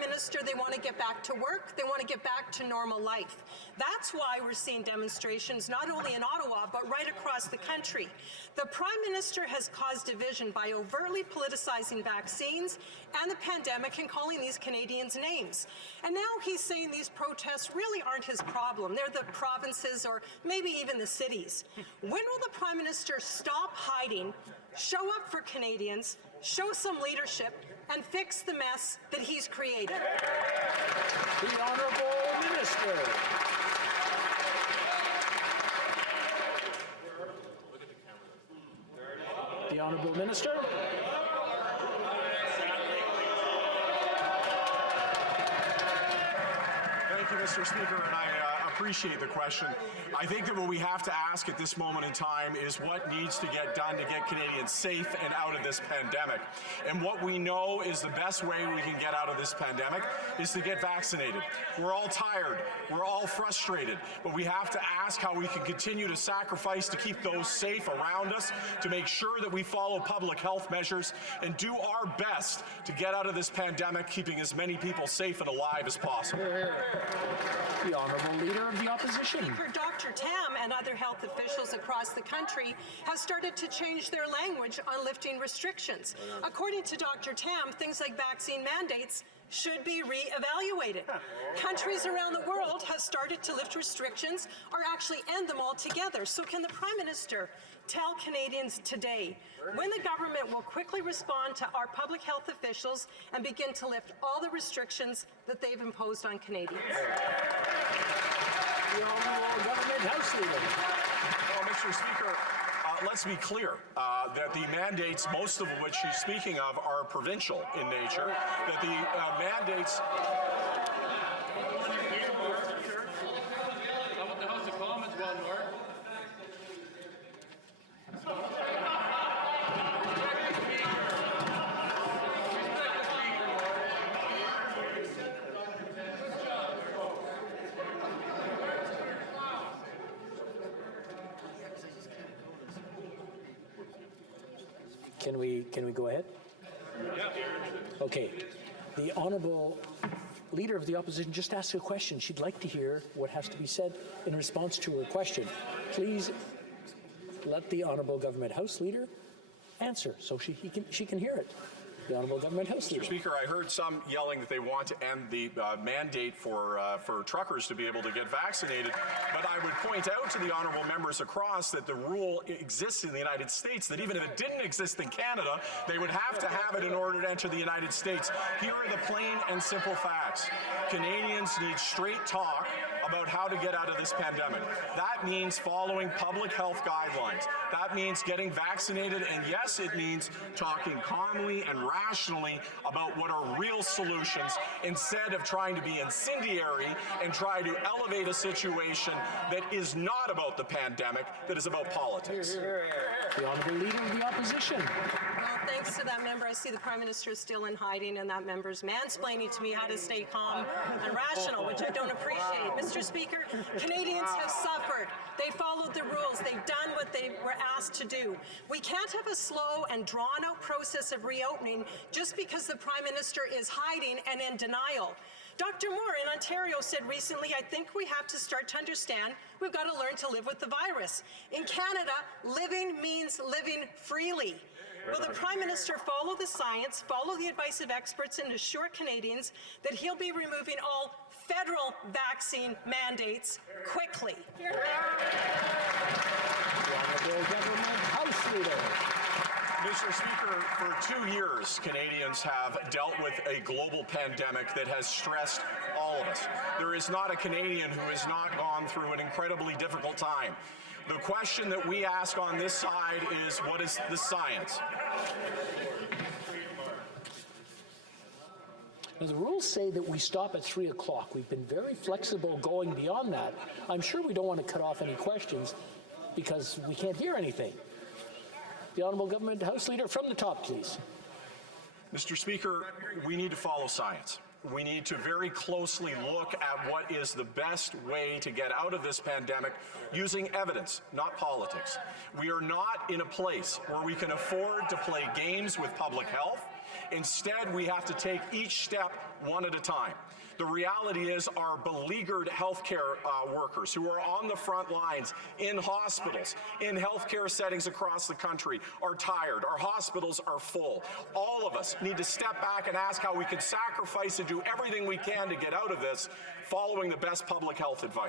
Prime Minister, they want to get back to work, they want to get back to normal life. That's why we're seeing demonstrations not only in Ottawa, but right across the country. The Prime Minister has caused division by overtly politicizing vaccines and the pandemic and calling these Canadians names. And now he's saying these protests really aren't his problem. They're the provinces or maybe even the cities. When will the Prime Minister stop hiding, show up for Canadians, show some leadership, and fix the mess that he's created? The Honourable Minister. The Honourable Minister. Thank you, Mr. Speaker, and I appreciate the question. I think that what we have to ask at this moment in time is what needs to get done to get Canadians safe and out of this pandemic. And what we know is the best way we can get out of this pandemic is to get vaccinated. We're all tired, we're all frustrated, but we have to ask how we can continue to sacrifice to keep those safe around us, to make sure that we follow public health measures and do our best to get out of this pandemic, keeping as many people safe and alive as possible. The Honourable Leader of the Opposition. Speaker, Dr. Tam and other health officials across the country have started to change their language on lifting restrictions. According to Dr. Tam, things like vaccine mandates should be re-evaluated. Countries around the world have started to lift restrictions or actually end them altogether. So can the Prime Minister tell Canadians today when the government will quickly respond to our public health officials and begin to lift all the restrictions that they've imposed on Canadians? The Honourable Government House Leader. Well, Mr. Speaker, let's be clear that the mandates, most of which he's speaking of, are provincial in nature, that the mandates... Can we go ahead? Okay. The Honourable Leader of the Opposition just asked a question. She'd like to hear what has to be said in response to her question. Please let the Honourable Government House Leader answer so she can hear it. The Honourable Government House Leader. Mr. Speaker, I heard some yelling that they want to end the mandate for truckers to be able to get vaccinated, but I would point out to the honourable members across that the rule exists in the United States, that even if it didn't exist in Canada, they would have to have it in order to enter the United States. Here are the plain and simple facts. Canadians need straight talk about how to get out of this pandemic. That means following public health guidelines. That means getting vaccinated, and yes, it means talking calmly and rationally about what are real solutions instead of trying to be incendiary and try to elevate a situation that is not about the pandemic, that is about politics. The Honourable Leader of the Opposition. Well, thanks to that member, I see the Prime Minister is still in hiding, and that member's mansplaining to me how to stay calm and rational, which I don't appreciate. Mr. Speaker, Canadians have suffered. They followed the rules. They've done what they were asked to do. We can't have a slow and drawn-out process of reopening just because the Prime Minister is hiding and in denial. Dr. Moore in Ontario said recently, I think we have to start to understand we've got to learn to live with the virus. In Canada, living means living freely. Will the Prime Minister follow the science, follow the advice of experts, and assure Canadians that he'll be removing all federal vaccine mandates quickly? The Honourable Government House Leader. Mr. Speaker, for 2 years, Canadians have dealt with a global pandemic that has stressed all of us. There is not a Canadian who has not gone through an incredibly difficult time. The question that we ask on this side is, what is the science? Now, the rules say that we stop at 3 o'clock. We've been very flexible going beyond that. I'm sure we don't want to cut off any questions because we can't hear anything. The Honourable Government House Leader, from the top, please. Mr. Speaker, we need to follow science. We need to very closely look at what is the best way to get out of this pandemic using evidence, not politics. We are not in a place where we can afford to play games with public health Instead, we have to take each step one at a time. The reality is our beleaguered healthcare workers who are on the front lines in hospitals, in healthcare settings across the country are tired. Our hospitals are full. All of us need to step back and ask how we can sacrifice and do everything we can to get out of this following the best public health advice.